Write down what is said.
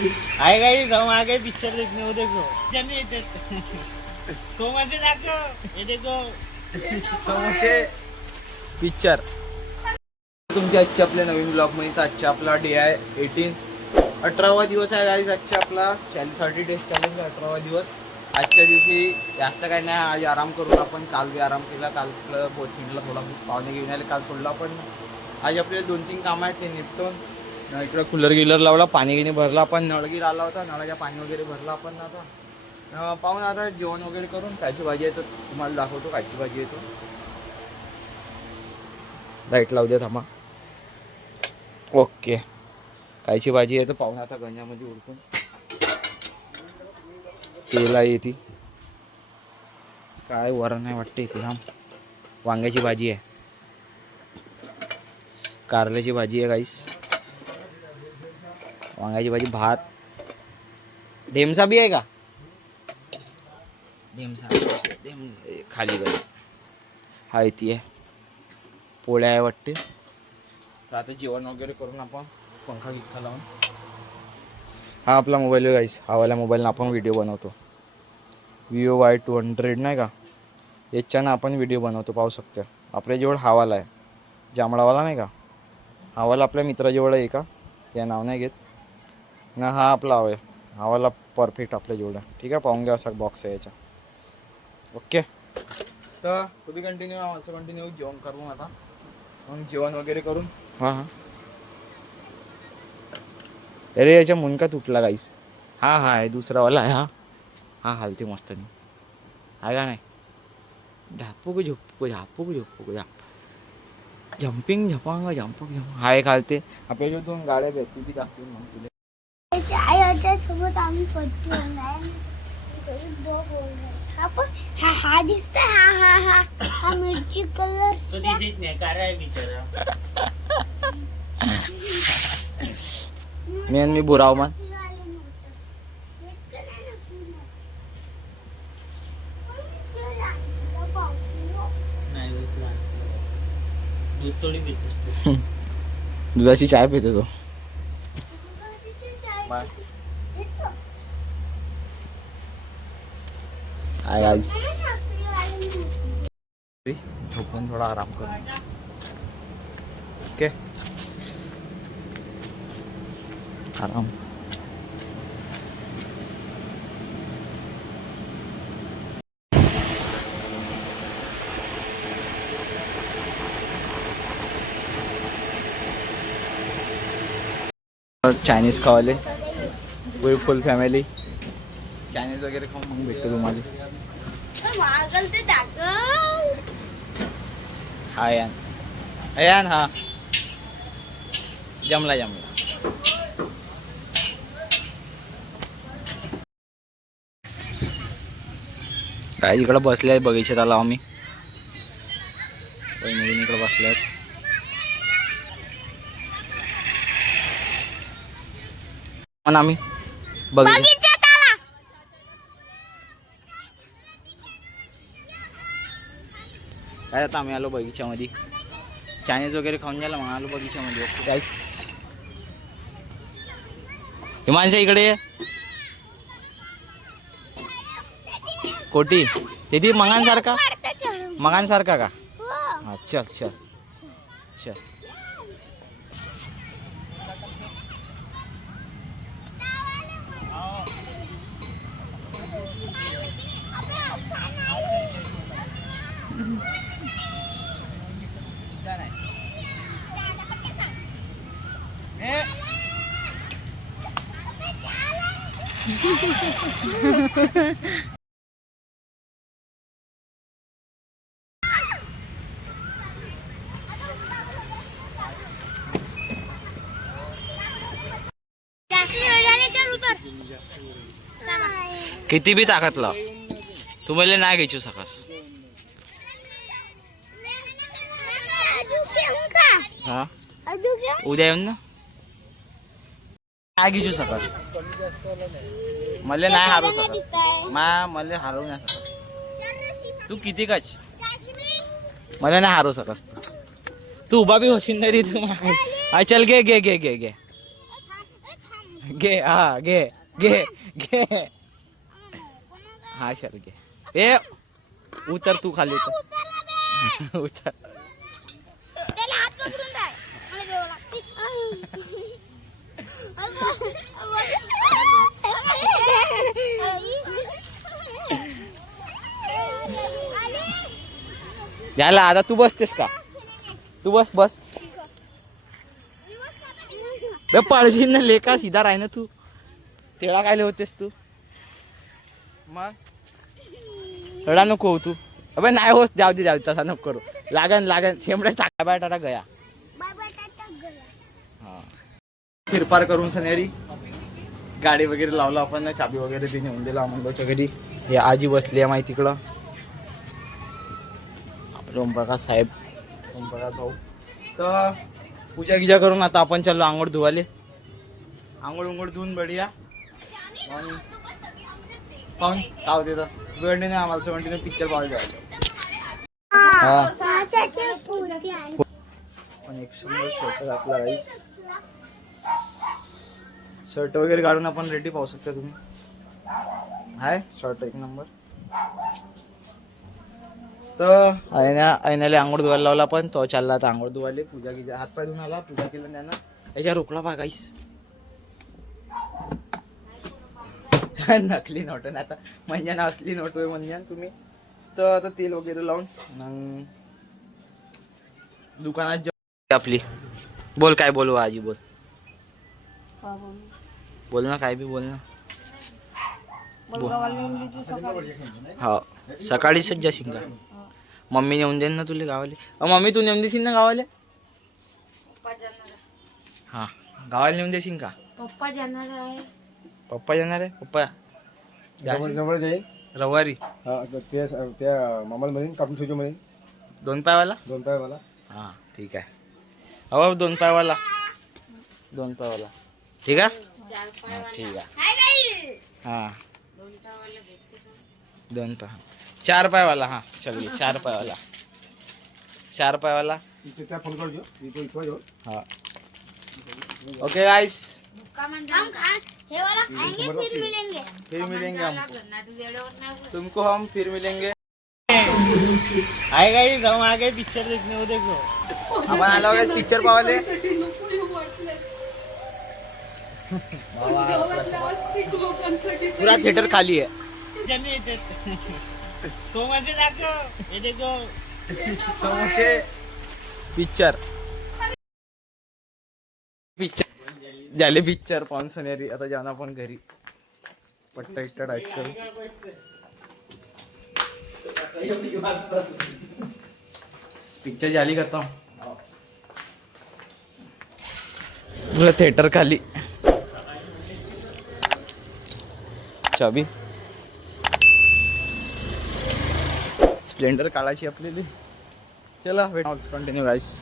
आएगा ही हम आ गए पिक्चर देखने वो देखो जल्दी समोसे दाखव ये देखो समोसे पिक्चर. तुमचे आजच्या आपल्या नवीन ब्लॉग मध्ये. तर आजच्या आपला डे आहे 18वा दिवस आहे गाईज आजच्या आपला 30 डेज चॅलेंज 18वा दिवस. आजच्या दिवशी जास्त काही नाही, आज आराम करून आपण काल बी आराम केला. काल हिंडला थोडा पाहुणे घेऊन आले, काल सोडला. पण आज आपले 2-3 कामं आहेत ते निपटून इकडं कूलर गिलर लावला, पाणी गिनी भरला, आपण नळगीर आला होता, नळाच्या पाणी वगैरे भरला आपण. आता पाहून आता जेवण वगैरे करून कायची भाजी येतो तुम्हाला दाखवतो. कायची भाजी येतो लाईट लावू द्या थांबा. ओके, कायची भाजी आहे तर पाहून आता गंजामध्ये उडकून तेला येते. काय वरण आहे वाटते इथे. हा वांग्याची भाजी आहे, कारल्याची भाजी आहे गाईस, वांग्याची भाजी, भात, ढेमसा बी आहे का. ढेमसा खाली गई हा इथे आहे. पोळ्या आहे वाटते. तर आता जेवण वगैरे करून आपण पंखा गिखा लावून. हा आपला मोबाईल आहे गाईस, हा वाला मोबाईलनं आपण व्हिडिओ बनवतो. Vivo Y200 नाही का, याच्यानं आपण व्हिडिओ बनवतो. पाहू शकतो आपल्याजवळ हावाला आहे, जांभळावाला नाही का, हावाला आपल्या मित्राजवळ आहे का, त्या नाव नाही घेत ना. हा आपला आहे हावाला परफेक्ट आपल्याजवळ आहे. ठीक आहे, पाहून घ्या असा बॉक्स आहे याचा. ओके, तर तुम्ही कंटिन्यू आमचं कंटिन्यू जेवण करून आता मग जेवण वगैरे करून. हां हां, अरे याच्या मुनका तुटला गाईस. हा हा आहे दुसरावाला आहे. हा हा हालते मस्त नाही आहे का नाही. झापूक झोपूक झापूक झोपूक झाप जम्पिंग झपांग जम्पूक झप हा एक हालते. आपल्या जो 2 गाड्या आहेत ती बी दाखवून मग तुला. सोबत आम्ही पट्टी हा दिसतोय. हा मिरची कलर तो दिसत नाही काय बिचारा. मी बुराव मान. दूध थोडी पितोस दुधाची चाय पितो तो. हाय गाईस, झोपून थोडा आराम कर. ओके, आराम. चायनीज खावाले फुल फॅमिली. चायनीज वगैरे खाऊन मग भेटतो तुम्हाला. हा यान यान हा जमला जमला. काय इकडे बसले आहे बगीच्यात आलो आम्ही. इकडे बसले आहेत. पण आम्ही बगीचा काय आता आम्ही आलो बगीच्यामध्ये. चायनीज वगैरे खाऊन झालं मग आलो बगीच्यामध्ये. ओके गाईस, हे माणसं इकडे कोटी ते मगांसारखा का. हा चल चल चल. किती बी ताकद लाव तुम्हाला नाही घ्यायची सकास. हा उद्या येऊन ना काय घ्यायची सकास. मला नाही हारू सकास. मला हारू नाही सकास. तू किती काच मला नाही हारू सकास. तू उभा बी होशील नाही रे तू. चल घे घे घे घे घे घे हा घे घे घे हा चल घे ए उतर तू खाली उतर उतर त्याला हात पकडून राह. मला देव लागते. याला आता तू बसतेस का तू बस बस बे पळशील ना लेका सीधा राह ना तू तेळा काय होतेस तू मग रडा नको हो तू अबे नाही होत जाऊ दे तसा नको करू लागन लागन शेंबडे टाका बाय टाटा गया बाय बाय टाटा गया. हा फिरपार करून सनेरी गाडी वगैरे लावला आपण चाबी वगैरे ते नेऊन दिला अमोलच्या घरी. हे आजी बसली आहे माहिती तिकडं ओमप्रकाश साहेब ओमप्रकाश भाऊ. तर पूजा गिजा करून आता आपण चाललो आंघोळ धुवाले. आंघोळ उंघोळ धुवून बढिया पाहून काय होते तर वेळ नाही आम्हाला 79 पिक्चर पाहायला जायचं. माझ्याचे पूजा आहे. पण 100 शर्ट घातला राईस शर्ट वगैरे घालून आपण रेडी पाहू शकता तुम्ही. हाय शर्ट एक नंबर. तर आयनाला आंघोळ धुवायला लावला पण तो चालला आता आंघोळ धुवायला. पूजा गिजा हातपाय धुवून आला पूजा केलं त्यानं. याच्या रोकडा बघा गाईस नकली नोट आता म्हणजे ना असली नोट होय म्हणजे तुम्ही. तर आता तेल वगैरे लावून मग दुकानात आपली बोल काय बोलू आजी बोल बोल ना काय बी बोल ना. हो सकाळीच जाशील का मम्मी नेऊन देईन ना तुला गावाले. मम्मी तू नेऊन देशील ना गावाले. हा गावाला नेऊन देशील का. पप्पा जाणार आहे. पप्पा जाणार आहे पप्पा जवळ जाईल रविवारी. हा त्या मामाला म्हणेन कापून ठेवतो म्हणेन 2 पायवाला 2 पाय मला. हा ठीक आहे. हो 2 पायवाला 2 पायवाला ठीक आहे. ठीक आहे हा 2 पाय 4 पायवाला. हा चल 4 पायवाला 4 पायवाला. त्या फोन करजो इथं जाऊ. हा ओके गाइस हम खा हे वाला खाएंगे फिर मिलेंगे. फिर मिलेंगे हमको तुमको हम फिर मिलेंगे. आए गाइस हम आ गए पिक्चर देखने. वो देखो आपण आलो गाइस पिक्चर पाहायले. पूरा थिएटर खाली आहे. जने येते सोमाचे दाखव. हे देखो समोसे पिक्चर पिक्चर झाले पिक्चर पाहून सनेरी. आता जाऊन आपण घरी पट्टा इट्टा टाईट करू. पिक्चर झाली करता पूरा थिएटर खाली. चाबी स्प्लेंडर काढायची आपल्याला. चला कंटिन्यू गाइस.